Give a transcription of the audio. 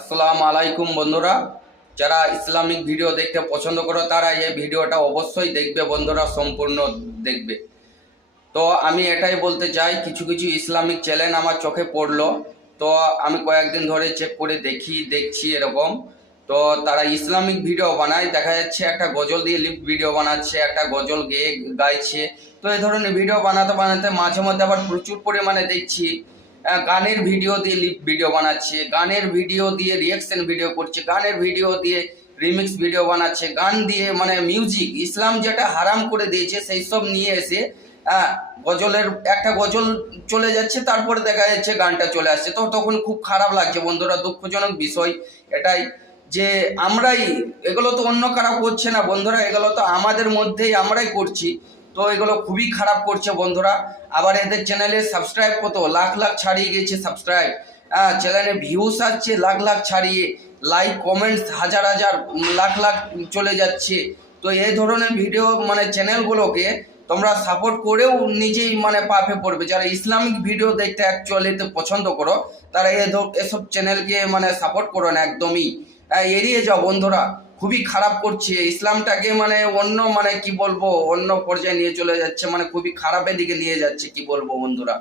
আসসালামু আলাইকুম বন্ধুরা, যারা ইসলামিক ভিডিও দেখতে পছন্দ করো তারা এই ভিডিওটা অবশ্যই দেখবে বন্ধুরা, সম্পূর্ণ দেখবে। তো আমি এটাই বলতে চাই, কিছু কিছু ইসলামিক চ্যানেল আমার চোখে পড়লো, তো আমি কয়েকদিন ধরে চেক করে দেখছি এরকম। তো তারা ইসলামিক ভিডিও বানায়, দেখা যাচ্ছে একটা গজল দিয়ে লিপ ভিডিও বানাচ্ছে, একটা গজল গেয়ে গাইছে। তো এই ধরনের ভিডিও বানাতে বানাতে মাঝে মধ্যে আবার প্রচুর পরিমাণে দেখছি গানের ভিডিও দিয়ে লিপ ভিডিও বানাচ্ছে, গানের ভিডিও দিয়ে রিয়াকশন ভিডিও করছে, গানের ভিডিও দিয়ে রিমিক্স ভিডিও বানাচ্ছে, গান দিয়ে মানে মিউজিক ইসলাম যেটা হারাম করে দিয়েছে সেই সব নিয়ে এসে গজলের একটা গজল চলে যাচ্ছে, তারপরে দেখা যাচ্ছে গানটা চলে আসছে। তো তখন খুব খারাপ লাগছে বন্ধুরা, দুঃখজনক বিষয় এটাই যে আমরাই, এগুলো তো অন্য খারাপ করছে না বন্ধুরা, এগুলো তো আমাদের মধ্যেই আমরাই করছি। তো এগুলো খুবই খারাপ করছে বন্ধুরা। আবার এদের চ্যানেলে সাবস্ক্রাইব কত লাখ লাখ ছাড়িয়ে গেছে সাবস্ক্রাইব, চ্যানেলে ভিউস আসছে লাখ লাখ ছাড়িয়ে, লাইক কমেন্টস হাজার হাজার লাখ লাখ চলে যাচ্ছে। তো এই ধরনের ভিডিও মানে চ্যানেলগুলোকে তোমরা সাপোর্ট করেও নিজেই মানে পাপে পড়বে। যারা ইসলামিক ভিডিও দেখতে অ্যাকচুয়ালিতে পছন্দ করো তারা এসব চ্যানেলকে মানে সাপোর্ট করো না, একদমই এড়িয়ে যাও বন্ধুরা। খুবই খারাপ করছে ইসলামটাকে, মানে অন্য মানে কি বলবো অন্য পর্যায়ে নিয়ে চলে যাচ্ছে, মানে খুবই খারাপের দিকে নিয়ে যাচ্ছে, কি বলবো বন্ধুরা।